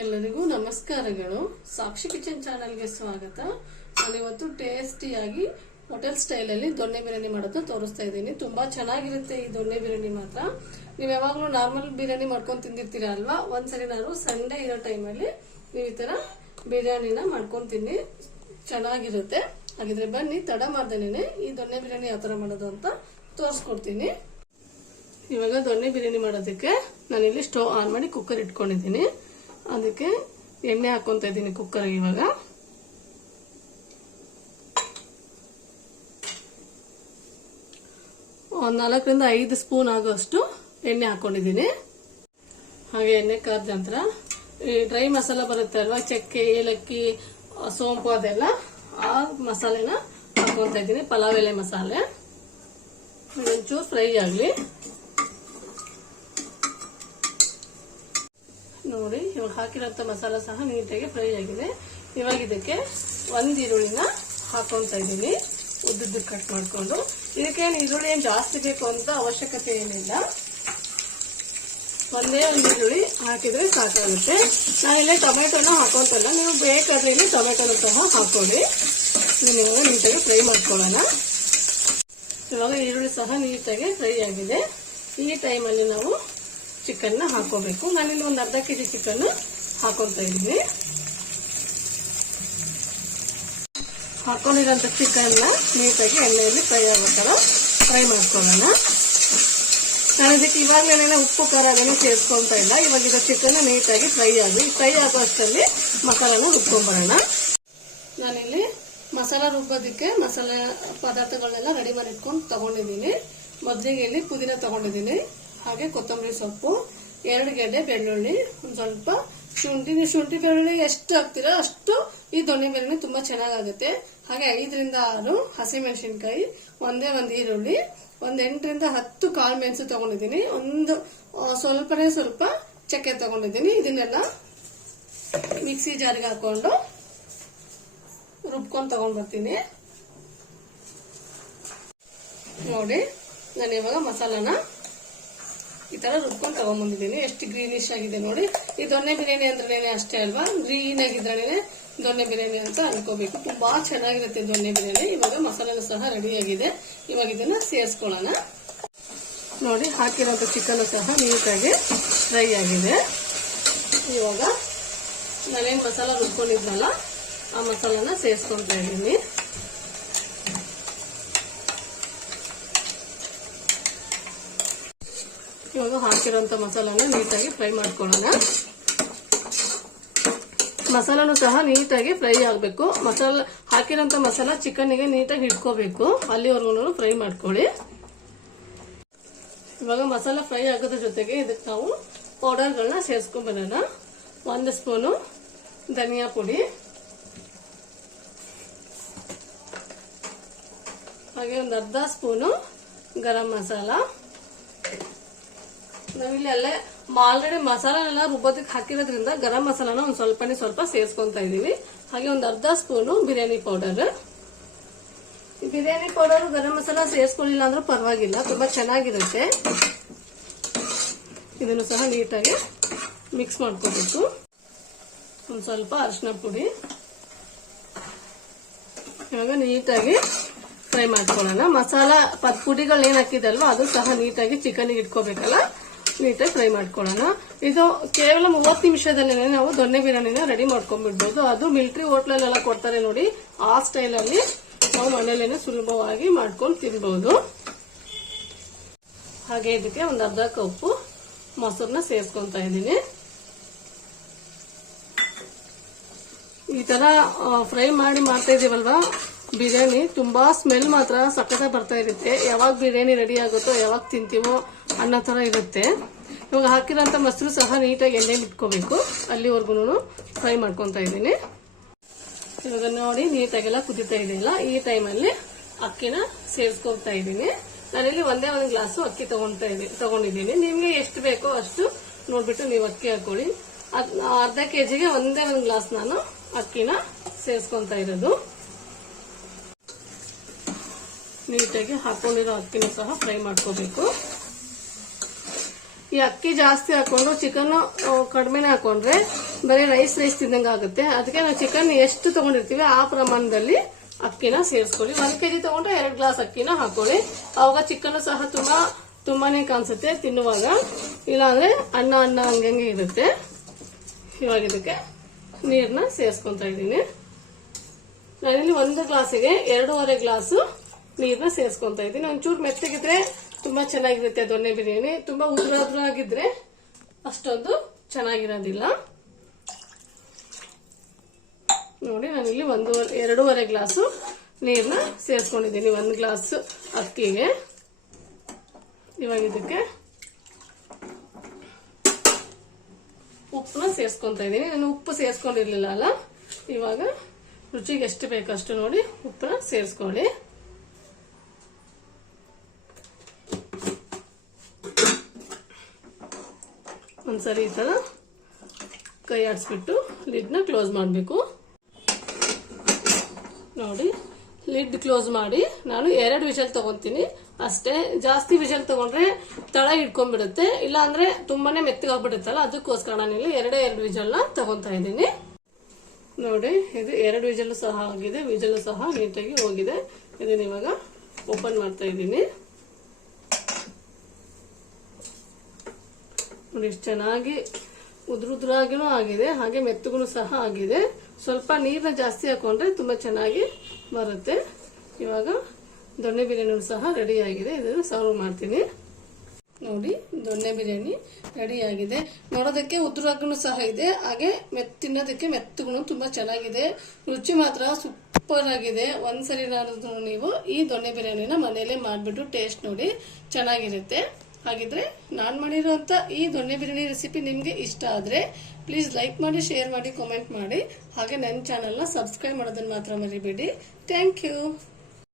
ಎಲ್ಲರಿಗೂ ನಮಸ್ಕಾರಗಳು. ಸಾಕ್ಷಿ ಕಿಚನ್ ಚಾನೆಲ್ಗೆ ಸ್ವಾಗತ. ನಾನಿವತ್ತು ಟೇಸ್ಟಿಯಾಗಿ ಹೋಟೆಲ್ ಸ್ಟೈಲ್ ಅಲ್ಲಿ ದೊಣ್ಣೆ ಬಿರಿಯಾನಿ ಮಾಡೋದು ತೋರಿಸ್ತಾ ಇದ್ದೀನಿ. ತುಂಬಾ ಚೆನ್ನಾಗಿರುತ್ತೆ ಈ ದೊಣ್ಣೆ ಬಿರಿಯಾನಿ ಮಾತ್ರ. ನೀವು ಯಾವಾಗ್ಲೂ ನಾರ್ಮಲ್ ಬಿರಿಯಾನಿ ಮಾಡ್ಕೊಂಡು ತಿಂದಿರ್ತೀರಾ ಅಲ್ವಾ? ಒಂದ್ಸರಿ ನಾನು ಸಂಡೇ ಇರೋ ಟೈಮಲ್ಲಿ ನೀವು ಈ ತರ ಬಿರಿಯಾನಿನ ಮಾಡ್ಕೊಂಡು ತಿನ್ನಿ, ಚೆನ್ನಾಗಿರುತ್ತೆ. ಹಾಗಿದ್ರೆ ಬನ್ನಿ, ತಡ ಮಾಡ್ದೇನೆ ಈ ದೊಣ್ಣೆ ಬಿರಿಯಾನಿ ಯಾವ ತರ ಮಾಡೋದು ಅಂತ ತೋರಿಸ್ಕೊಡ್ತೀನಿ. ಇವಾಗ ದೊಣ್ಣೆ ಬಿರಿಯಾನಿ ಮಾಡೋದಕ್ಕೆ ನಾನಿಲ್ಲಿ ಸ್ಟವ್ ಆನ್ ಮಾಡಿ ಕುಕ್ಕರ್ ಇಟ್ಕೊಂಡಿದ್ದೀನಿ. ಅದಕ್ಕೆ ಎಣ್ಣೆ ಹಾಕೊಂತ ಇದ್ದೀನಿ ಕುಕ್ಕರ್ಗೆ. ಇವಾಗ ಒಂದು 4 ರಿಂದ 5 ಸ್ಪೂನ್ ಆಗೋಷ್ಟು ಎಣ್ಣೆ ಹಾಕೊಂಡಿದ್ದೀನಿ. ಹಾಗೆ ಎಣ್ಣೆ ಕಾದ ನಂತರ ಈ ಡ್ರೈ ಮಸಾಲ ಬರುತ್ತೆ ಅಲ್ವಾ, ಚಕ್ಕೆ, ಏಲಕ್ಕಿ, ಸೋಂಪು, ಅದೆಲ್ಲ ಆ ಮಸಾಲೆನ ಹಾಕೊಂತ ಇದ್ದೀನಿ. ಪಲಾವ್ ಎಲೆ ಮಸಾಲೆ ಒಂಚೂರು ಫ್ರೈ ಆಗಲಿ. ನೋಡಿ, ಇವಾಗ ಹಾಕಿರೋಂಥ ಮಸಾಲ ಸಹ ನೀಟಾಗಿ ಫ್ರೈ ಆಗಿದೆ. ಇವಾಗ ಇದಕ್ಕೆ 1 ಈರುಳ್ಳಿನ ಹಾಕೊಂತ ಇದ್ದೀನಿ, ಉದ್ದುದ್ದು ಕಟ್ ಮಾಡ್ಕೊಂಡು. ಇದಕ್ಕೆ ಈರುಳ್ಳಿ ಏನು ಜಾಸ್ತಿ ಬೇಕು ಅಂತ ಅವಶ್ಯಕತೆ ಏನಿಲ್ಲ, ಒಂದೇ 1 ಈರುಳ್ಳಿ ಹಾಕಿದ್ರೆ ಸಾಕಾಗುತ್ತೆ. ನಾನಿಲ್ಲಿ ಟೊಮೆಟೊನ ಹಾಕೊಂತಲ್ಲ, ನೀವು ಬೇಕಾದ್ರೆ ಇಲ್ಲಿ ಟೊಮೆಟೊನ ಸಹ ಹಾಕೊಳ್ಳಿ. ಇವಾಗ ನೀಟಾಗಿ ಫ್ರೈ ಮಾಡ್ಕೊಳ್ಳೋಣ. ಇವಾಗ ಈರುಳ್ಳಿ ಸಹ ನೀಟಾಗಿ ಫ್ರೈ ಆಗಿದೆ. ಈ ಟೈಮಲ್ಲಿ ನಾವು ಚಿಕನ್ ಹಾಕೋಬೇಕು. ನಾನಿಲ್ಲಿ ಒಂದು ಅರ್ಧ ಕೆಜಿ ಚಿಕನ್ ಹಾಕೊಂತ ಇದ್ದೀನಿ. ಹಾಕೊಂಡಿರೋಂಥ ಚಿಕನ್ ನೀಟಾಗಿ ಎಣ್ಣೆಯಲ್ಲಿ ಫ್ರೈ ಆಗೋ ತರ ಫ್ರೈ ಮಾಡ್ಕೊಳ್ಳೋಣ. ನಾನು ಇದಕ್ಕೆ ಇವಾಗಲೇ ಉಪ್ಪು ಖಾರ ಅದನ್ನು ಸೇರಿಸ್ಕೊಂತ ಇಲ್ಲ. ಇವಾಗ ಇದು ಚಿಕನ್ ನೀಟಾಗಿ ಫ್ರೈ ಆಗೋ ಅಷ್ಟರಲ್ಲಿ ಮಸಾಲಾನ ರುಬ್ಕೊಂಡ್ಬರೋಣ. ನಾನಿಲ್ಲಿ ಮಸಾಲ ರುಬ್ಬೋದಕ್ಕೆ ಮಸಾಲೆ ಪದಾರ್ಥಗಳನ್ನೆಲ್ಲ ರೆಡಿ ಮಾಡಿ ಇಟ್ಕೊಂಡು ತಗೊಂಡಿದ್ದೀನಿ. ಮೊದಲಿಗೆ ಇಲ್ಲಿ ಪುದೀನ ತಗೊಂಡಿದ್ದೀನಿ, ಹಾಗೆ ಕೊತ್ತಂಬರಿ ಸೊಪ್ಪು, 2 ಗೆಡ್ಡೆ ಬೆಳ್ಳುಳ್ಳಿ, ಒಂದು ಸ್ವಲ್ಪ ಶುಂಠಿ. ನೀವು ಶುಂಠಿ ಬೆಳ್ಳುಳ್ಳಿ ಎಷ್ಟು ಹಾಕ್ತೀರಾ ಅಷ್ಟು ಈ ದೊಣ್ಣೆ ಬಿರಿಯಾನಿ ತುಂಬಾ ಚೆನ್ನಾಗುತ್ತೆ. ಹಾಗೆ 5 ರಿಂದ 6 ಹಸಿಮೆಣಸಿನ್ಕಾಯಿ, ಒಂದೇ 1 ಈರುಳ್ಳಿ, ಒಂದು 8 ರಿಂದ 10 ಕಾಳು ಮೆಣಸು ತಗೊಂಡಿದ್ದೀನಿ, ಒಂದು ಸ್ವಲ್ಪನೇ ಸ್ವಲ್ಪ ಚಕ್ಕೆ ತಗೊಂಡಿದ್ದೀನಿ. ಇದನ್ನೆಲ್ಲ ಮಿಕ್ಸಿ ಜಾರಿಗೆ ಹಾಕೊಂಡು ರುಬ್ಕೊಂಡು ತಗೊಂಡ್ ಬರ್ತೀನಿ. ನೋಡಿ, ನಾನು ಇವಾಗ ಮಸಾಲಾನ ಈ ತರ ರುಬ್ಕೊಂಡು ತಗೊಂಡ್ಬಂದಿದ್ದೀನಿ. ಎಷ್ಟು ಗ್ರೀನಿಶ್ ಆಗಿದೆ ನೋಡಿ. ಈ ದೊಣ್ಣೆ ಬಿರಿಯಾನಿ ಅಂದ್ರೆ ಅಷ್ಟೇ ಅಲ್ವಾ, ಗ್ರೀನ್ ಆಗಿದ್ರೆ ದೊಣ್ಣೆ ಬಿರಿಯಾನಿ ಅಂತ ಅನ್ಕೋಬೇಕು. ತುಂಬಾ ಚೆನ್ನಾಗಿರುತ್ತೆ ದೊಣ್ಣೆ ಬಿರಿಯಾನಿ. ಇವಾಗ ಮಸಾಲೆನೂ ಸಹ ರೆಡಿ ಆಗಿದೆ. ಇವಾಗ ಇದನ್ನ ಸೇರಿಸ್ಕೊಳ್ಳೋಣ. ನೋಡಿ, ಹಾಕಿರೋಂಥ ಚಿಕನ್ ಸಹ ನೀಟಾಗಿ ಫ್ರೈ ಆಗಿದೆ. ಇವಾಗ ನಾನೇನು ಮಸಾಲ ರುಬ್ಕೊಂಡಿದ್ನಲ್ಲ ಆ ಮಸಾಲಾನ ಸೇರಿಸ್ಕೊಳ್ತಾ ಇದ್ದೀನಿ. ಇವಾಗ ಹಾಕಿರೋಂಥ ಮಸಾಲಾನ ನೀಟಾಗಿ ಫ್ರೈ ಮಾಡ್ಕೊಳ್ಳೋಣ. ಮಸಾಲಾನು ಸಹ ನೀಟಾಗಿ ಫ್ರೈ ಆಗಬೇಕು. ಹಾಕಿರೋಂಥ ಮಸಾಲ ಚಿಕನ್ಗೆ ನೀಟಾಗಿ ಹಿಡ್ಕೋಬೇಕು, ಅಲ್ಲಿವರೆಗೂ ಫ್ರೈ ಮಾಡ್ಕೊಳ್ಳಿ. ಇವಾಗ ಮಸಾಲ ಫ್ರೈ ಆಗೋದ್ರ ಜೊತೆಗೆ ಇದಕ್ಕೆ ನಾವು ಪೌಡರ್ಗಳನ್ನ ಸೇರಿಸ್ಕೊಂಡ್ಬರೋಣ. 1 ಸ್ಪೂನು ಧನಿಯಾ ಪುಡಿ, ಹಾಗೆ ಒಂದು ಅರ್ಧ ಸ್ಪೂನು ಗರಂ ಮಸಾಲ. ನಾವಿಲ್ಲಿ ಅಲ್ಲೇ ಆಲ್ರೆಡಿ ಮಸಾಲೆಲ್ಲ ರುಬ್ಬೋದಕ್ಕೆ ಹಾಕಿರೋದ್ರಿಂದ ಗರಂ ಮಸಾಲಾನ ಒಂದು ಸ್ವಲ್ಪ ಸೇರಿಸ್ಕೊಂತ ಇದೀವಿ. ಹಾಗೆ ಒಂದು ಅರ್ಧ spoon biryani powder. Biryani powder garam masala ಸೇರಿಸ್ಕೊಳ್ಳಿಲ್ಲ ಅಂದ್ರೂ ಪರವಾಗಿಲ್ಲ, ತುಂಬಾ ಚೆನ್ನಾಗಿರುತ್ತೆ. ಇದನ್ನು ಸಹ ನೀಟಾಗಿ ಮಿಕ್ಸ್ ಮಾಡ್ಕೋಬೇಕು. ಒಂದು ಸ್ವಲ್ಪ ಅರಿಶಿನ ಪುಡಿ. ಇವಾಗ ನೀಟಾಗಿ ಫ್ರೈ ಮಾಡ್ಕೊಳ್ಳೋಣ. ಮಸಾಲ ಪುಡಿಗಳು ಏನ್ ಹಾಕಿದಲ್ವಾ ಅದು ಸಹ ನೀಟಾಗಿ ಚಿಕನ್ ಇಟ್ಕೋಬೇಕಲ್ಲ, ನೀಟಾಗಿ ಫ್ರೈ ಮಾಡ್ಕೊಳ್ಳೋಣ. ಇದು ಕೇವಲ 30 ನಿಮಿಷದಲ್ಲೇ ನಾವು ದೊಣ್ಣೆ ಬಿರಿಯಾನಿನ ರೆಡಿ ಮಾಡ್ಕೊಂಡ್ಬಿಡ್ಬೋದು. ಅದು ಮಿಲಿಟರಿ ಹೋಟ್ಲಲ್ಲೆಲ್ಲ ಕೊಡ್ತಾರೆ ನೋಡಿ, ಆ ಸ್ಟೈಲ್ ಅಲ್ಲಿ ನಾವು ಮನೇಲೇನೆ ಸುಲಭವಾಗಿ ಮಾಡ್ಕೊಂಡು ತಿನ್ಬಹುದು. ಹಾಗೆ ಇದಕ್ಕೆ ಒಂದು ಅರ್ಧ ಕಪ್ಪು ಮೊಸರನ್ನ ಸೇರಿಸ್ಕೊಂತ ಇದ್ದೀನಿ. ಈ ತರ ಫ್ರೈ ಮಾಡಿ ಮಾಡ್ತಾ ಇದೀವಲ್ವಾ ಬಿರಿಯಾನಿ, ತುಂಬಾ ಸ್ಮೆಲ್ ಮಾತ್ರ ಸಖತ್ತಾಗಿ ಬರ್ತಾ ಇರುತ್ತೆ. ಯಾವಾಗ ಬಿರಿಯಾನಿ ರೆಡಿ ಆಗುತ್ತೋ ಯಾವಾಗ ತಿಂತೀವೋ ಅನ್ನೋ ತರ ಇರುತ್ತೆ. ಇವಾಗ ಹಾಕಿರೋಂಥ ಮೊಸರು ಸಹ ನೀಟಾಗಿ ಎಣ್ಣೆಲಿ ಇಟ್ಕೋಬೇಕು, ಅಲ್ಲಿವರೆಗೂ ಫ್ರೈ ಮಾಡ್ಕೊಂತ ಇದ್ದೀನಿ. ಇವಾಗ ನೋಡಿ ನೀಟಾಗೆಲ್ಲ ಕುದಿತಾ ಇದೆಯಲ್ಲ, ಈ ಟೈಮಲ್ಲಿ ಅಕ್ಕಿನ ಸೇರಿಸ್ಕೊತಾ ಇದ್ದೀನಿ. ನಾನಿಲ್ಲಿ ಒಂದೇ 1 ಗ್ಲಾಸು ಅಕ್ಕಿ ತಗೊಂಡಿದ್ದೀನಿ. ನಿಮ್ಗೆ ಎಷ್ಟು ಬೇಕೋ ಅಷ್ಟು ನೋಡ್ಬಿಟ್ಟು ನೀವು ಅಕ್ಕಿ ಹಾಕೊಳ್ಳಿ. ಅರ್ಧ ಕೆಜಿಗೆ ಒಂದೇ 1 ಗ್ಲಾಸ್ ನಾನು ಅಕ್ಕಿನ ಸೇರಿಸ್ಕೊಂತ ಇರೋದು. ನೀಟಾಗಿ ಹಾಕೊಂಡಿರೋ ಅಕ್ಕಿನ ಸಹ ಫ್ರೈ ಮಾಡ್ಕೋಬೇಕು. ಈ ಅಕ್ಕಿ ಜಾಸ್ತಿ ಹಾಕೊಂಡು ಚಿಕನ್ ಕಡಿಮೆನೆ ಹಾಕೊಂಡ್ರೆ ಬರೀ ರೈಸ್ ತಿಂದಂಗೆ ಆಗುತ್ತೆ. ಅದಕ್ಕೆ ನಾವು ಚಿಕನ್ ಎಷ್ಟು ತಗೊಂಡಿರ್ತೀವಿ ಆ ಪ್ರಮಾಣದಲ್ಲಿ ಅಕ್ಕಿನ ಸೇರಿಸ್ಕೊಳ್ಳಿ. 1 kg ತಗೊಂಡ್ರೆ 2 ಗ್ಲಾಸ್ ಅಕ್ಕಿನ ಹಾಕೊಳ್ಳಿ. ಅವಾಗ ಚಿಕನ್ ಸಹ ತುಂಬಾನೇ ಕಾಣಿಸುತ್ತೆ ತಿನ್ನುವಾಗ, ಇಲ್ಲಾಂದ್ರೆ ಅನ್ನ ಹಂಗಂಗೆ ಇರುತ್ತೆ. ಇವಾಗ ಇದಕ್ಕೆ ನೀರನ್ನ ಸೇರಿಸ್ಕೊಂತ ಇದ್ದೀನಿ. ನಾನಿಲ್ಲಿ 1 ಗ್ಲಾಸಿಗೆ 2.5 ಗ್ಲಾಸು ನೀರನ್ನ ಸೇರಿಸ್ಕೊಂತ ಇದ್ದೀನಿ. ಒಂಚೂರು ಮೆತ್ತಗಿದ್ರೆ ತುಂಬಾ ಚೆನ್ನಾಗಿರುತ್ತೆ ದೊಣ್ಣೆ ಬಿರಿಯಾನಿ. ತುಂಬಾ ಉದುರಾಗಿದ್ರೆ ಅಷ್ಟೊಂದು ಚೆನ್ನಾಗಿರೋದಿಲ್ಲ. ನೋಡಿ ನಾನಿಲ್ಲಿ 2.5 ಗ್ಲಾಸು ನೀರನ್ನ ಸೇರಿಸ್ಕೊಂಡಿದ್ದೀನಿ 1 ಗ್ಲಾಸ್ ಅಕ್ಕಿಗೆ. ಇವಾಗ ಇದಕ್ಕೆ ಉಪ್ಪನ್ನ ಸೇರಿಸ್ಕೊಂತ ಇದ್ದೀನಿ. ನಾನು ಉಪ್ಪು ಸೇರಿಸ್ಕೊಂಡಿರ್ಲಿಲ್ಲ ಅಲ್ಲ, ಇವಾಗ ರುಚಿಗೆ ಎಷ್ಟು ಬೇಕಷ್ಟು ನೋಡಿ ಉಪ್ಪನ್ನ ಸೇರಿಸ್ಕೊಳ್ಳಿ. ಒಂದ್ಸರಿ ಈ ತರ ಕೈ ಆಡಿಸ್ಬಿಟ್ಟು ಲಿಡ್ನ ಕ್ಲೋಸ್ ಮಾಡಬೇಕು. ನೋಡಿ ಲಿಡ್ ಕ್ಲೋಸ್ ಮಾಡಿ ನಾನು 2 ವಿಷಲ್ ತಗೊಂತೀನಿ ಅಷ್ಟೇ. ಜಾಸ್ತಿ ವಿಷಲ್ ತಗೊಂಡ್ರೆ ತಳ ಹಿಡ್ಕೊಂಡ್ಬಿಡುತ್ತೆ, ಇಲ್ಲ ಅಂದ್ರೆ ತುಂಬಾನೇ ಮೆತ್ತಗಾಗ್ಬಿಡುತ್ತಲ್ಲ, ಅದಕ್ಕೋಸ್ಕರ ನಾನಿಲ್ಲಿ 2 ವಿಷಲ್ನ ತಗೊಂತಾ ಇದ್ದೀನಿ. ನೋಡಿ ಇದು 2 ವಿಷಲ್ ಸಹ ಆಗಿದೆ, ವಿಷಲ್ ಸಹ ನೀಟಾಗಿ ಹೋಗಿದೆ. ಇದನ್ನ ಇವಾಗ ಓಪನ್ ಮಾಡ್ತಾ ಇದ್ದೀನಿ. ನೋಡಿ ಇಷ್ಟು ಚೆನ್ನಾಗಿ ಉದ್ರುದ್ರಾಗಿನೂ ಆಗಿದೆ, ಹಾಗೆ ಮೆತ್ತಗೂ ಸಹ ಆಗಿದೆ. ಸ್ವಲ್ಪ ನೀರನ್ನ ಜಾಸ್ತಿ ಹಾಕೊಂಡ್ರೆ ತುಂಬಾ ಚೆನ್ನಾಗಿ ಬರುತ್ತೆ. ಇವಾಗ ದೊಣ್ಣೆ ಬಿರಿಯಾನಿ ಸಹ ರೆಡಿ ಆಗಿದೆ. ಇದನ್ನು ಸರ್ವ್ ಮಾಡ್ತೀನಿ. ನೋಡಿ ದೊಣ್ಣೆ ಬಿರಿಯಾನಿ ರೆಡಿ ಆಗಿದೆ. ನೋಡೋದಕ್ಕೆ ಉದ್ರಾಗೂ ಸಹ ಇದೆ, ಹಾಗೆ ತಿನ್ನೋದಕ್ಕೆ ಮೆತ್ತಗೂ ತುಂಬಾ ಚೆನ್ನಾಗಿದೆ. ರುಚಿ ಮಾತ್ರ ಸೂಪರ್ ಆಗಿದೆ. ಒಂದ್ಸರಿ ನೀವು ಈ ದೊಣ್ಣೆ ಬಿರಿಯಾನಿನ ಮನೆಯಲ್ಲೇ ಮಾಡಿಬಿಟ್ಟು ಟೇಸ್ಟ್ ನೋಡಿ, ಚೆನ್ನಾಗಿರುತ್ತೆ. ಹಾಗಿದ್ರೆ ನಾನು ಮಾಡಿರುವಂತ ಈ ದೊಣ್ಣೆ ಬಿರಿಯಾನಿ ರೆಸಿಪಿ ನಿಮ್ಗೆ ಇಷ್ಟ ಆದ್ರೆ ಪ್ಲೀಸ್ ಲೈಕ್ ಮಾಡಿ, ಶೇರ್ ಮಾಡಿ, ಕಾಮೆಂಟ್ ಮಾಡಿ. ಹಾಗೆ ನನ್ನ ಚಾನೆಲ್ನ ಸಬ್ಸ್ಕ್ರೈಬ್ ಮಾಡೋದನ್ನ ಮಾತ್ರ ಮರಿಬೇಡಿ. Thank you.